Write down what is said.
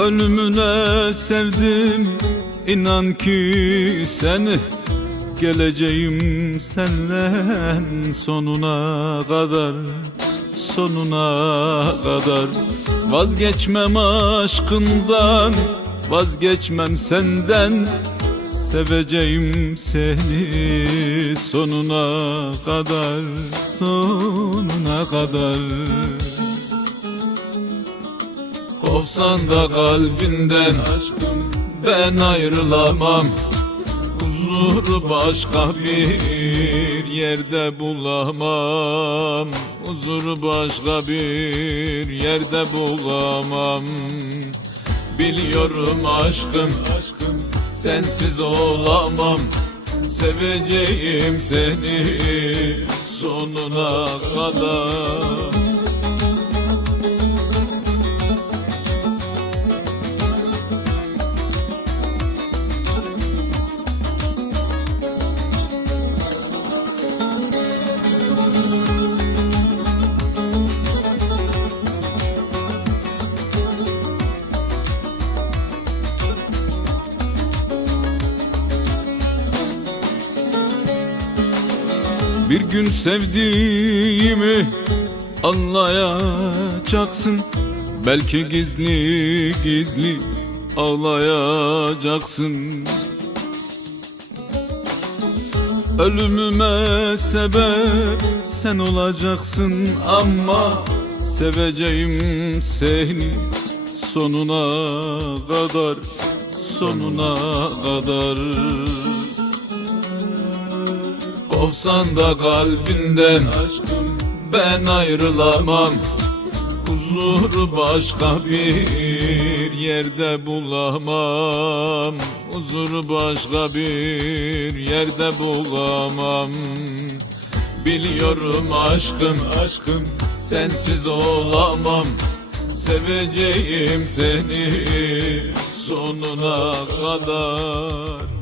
Ölümüne sevdim inan ki seni Geleceğim senden sonuna kadar Sonuna kadar. Vazgeçmem aşkından Vazgeçmem senden Seveceğim seni sonuna kadar Sonuna kadar Kovsan da kalbinden ben ayrılamam. Huzuru başka bir yerde bulamam. Huzuru başka bir yerde bulamam. Biliyorum aşkım sensiz olamam. Seveceğim seni sonuna kadar Bir gün sevdiğimi anlayacaksın. Belki gizli gizli ağlayacaksın. Ölümüme sebep sen olacaksın ama Seveceğim seni sonuna kadar Sonuna kadar Kovsan da kalbinden ben ayrılamam. Huzuru başka bir yerde bulamam. Huzuru başka bir yerde bulamam. Biliyorum aşkım aşkım sensiz olamam. Seveceğim seni sonuna kadar